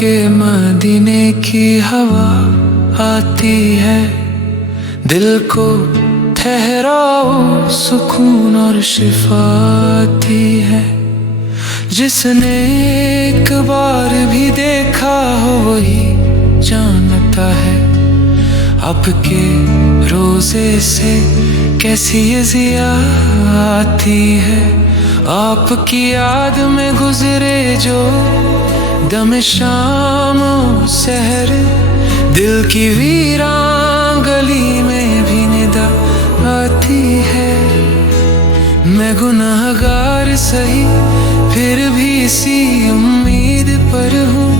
के मदीने की हवा आती है, दिल को ठहराओ सुकून और शिफा आती है। जिसने एक बार भी देखा हो वही जानता है, आपके रोजे से कैसी ये ज़िया आती है। आपकी याद में गुजरे जो दम शाम सहर, दिल की वीरान गली में भी निदा आती है। मैं गुनहगार सही फिर भी इसी उम्मीद पर हूँ,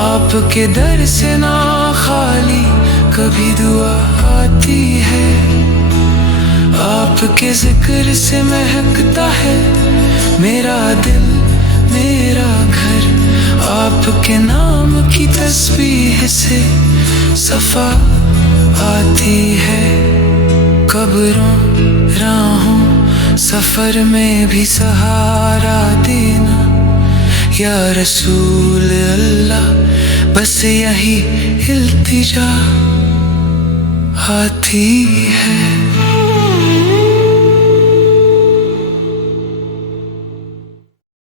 आपके दर से ना खाली कभी दुआ आती है। आपके जिक्र से महकता है मेरा दिल मेरा घर, आपके नाम की तस्बीह से सफा आती है। कब्रों राहों सफर में भी सहारा देना या रसूल अल्लाह, बस यही इल्तिजा आती है।